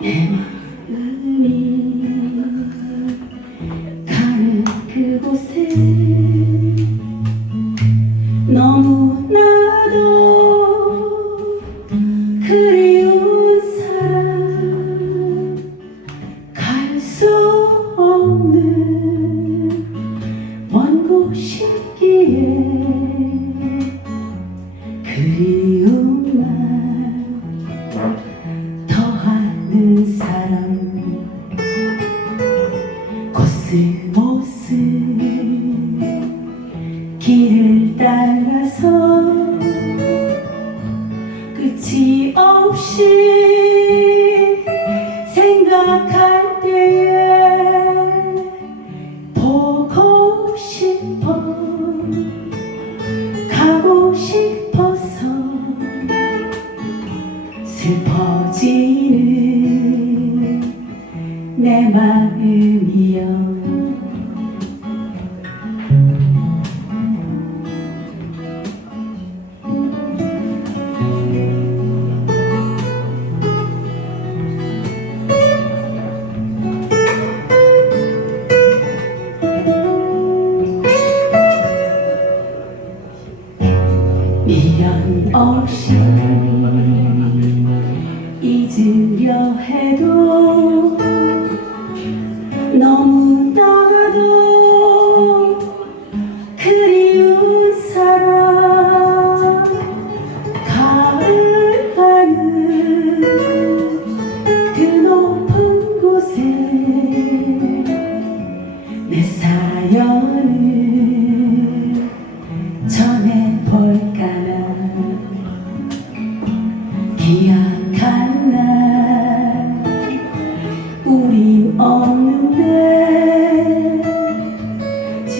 내 마음이 가는 그 수 없는 먼 곳이기에 그리움만 더하는 사람 코스모스 길을 따라서 끝이 없이 생각할 싶어서 슬퍼지는 내 마음이 미련 없이 잊으려 해도 너무나도 그리운 사람 가을 하늘 그 높은 곳에 내 사연을 전해볼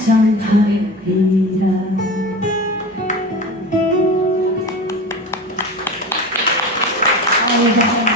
다정하리라 아이고.